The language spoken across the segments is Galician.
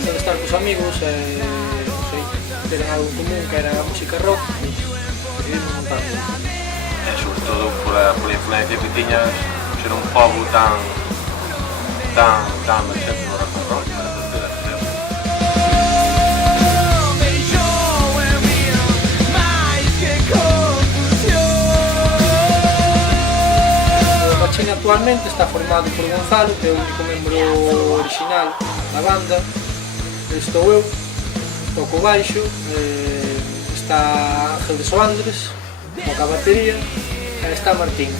feito de estar cos amigos e, non sei, ter algo en común que era a música rock, decidimos montarlo. E sobre todo por a influencia que tiñas ser un pobo tan emerxente no rock and roll, para facer a crecer. O Machina actualmente está formado por Gonzalo, que é o único membro original da banda. Estou eu, toco baixo, está Ángel de Soandres, toca a batería, e está Martín,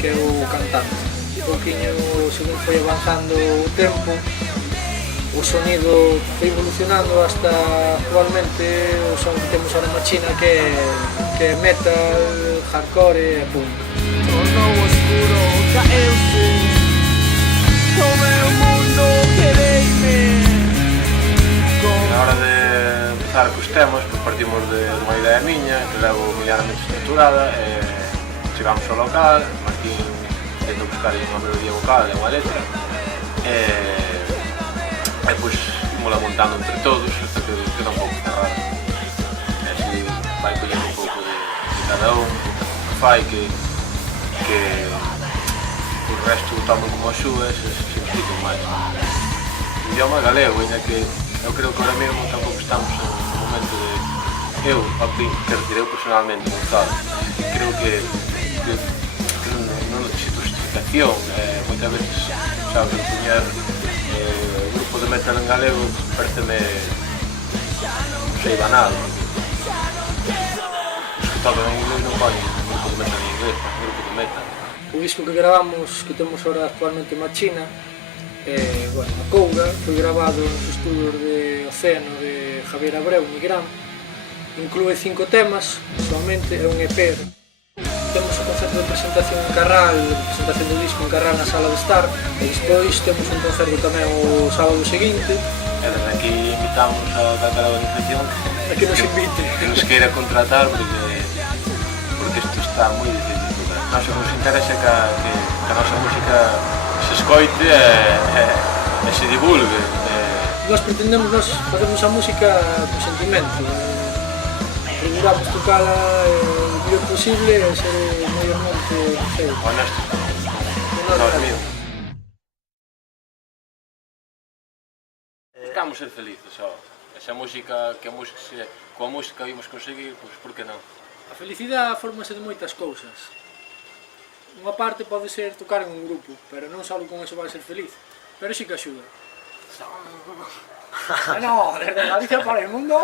que é o cantante. Un pouquinho, según foi avanzando o tempo, o sonido foi evolucionando hasta actualmente o son que temos ahora na China, que é metal, hardcore e punk. Tornou oscuro, caeu-se sobre o mundo quereime. Na hora de empezar cos temas, partimos de unha idea miña, que levo medianamente estruturada, chegamos ao local, Martín tento buscar unha melodía vocal e unha letra, e pois ímola montando entre todos hasta que queda un pouco cerrado. E así vai collendo un pouco de cada un, que fai que o resto tomen como as súas e se implican máis. O idioma galego, ainda que eu creo que ahora mesmo tampouco estamos no momento de... Eu, quero dizer, eu personalmente, Gonzalo, creo que non necesito justificación. Moitas veces, sabes, poñer grupo de metal en galego pareceme, non sei, banal. Os que tocan en inglés non poñen grupo de metal en inglés, poñen grupo de metal. O disco que gravamos, que temos ahora actualmente en Machina, bueno, a Couga, foi grabado nos estudios de Océano de Javier Abreu, Migrán. Inclúe 5 temas, solamente é un EP. Temos o concerto de presentación en Carral, presentación do disco en Carral na sala de estar, e despois temos un concerto tamén o sábado seguinte. E desde aquí invitamos a calquera organización que nos invite, que nos queira contratar, porque isto está moi difícil. Nós nos interesa que a nosa música se escoite e se divulgue. Nós pretendemos facemos a música con sentimento. Procuramos tocala o mellor posible e ser maiormente, non sei, honesto. Buscamos ser felices, esa música, coa música ímos conseguir, pois por que non? A felicidade fórmase de moitas cousas. Unha parte pode ser tocar en un grupo, pero non só con eso vai ser feliz, pero sí que axuda. No, desde Galicia para el mundo.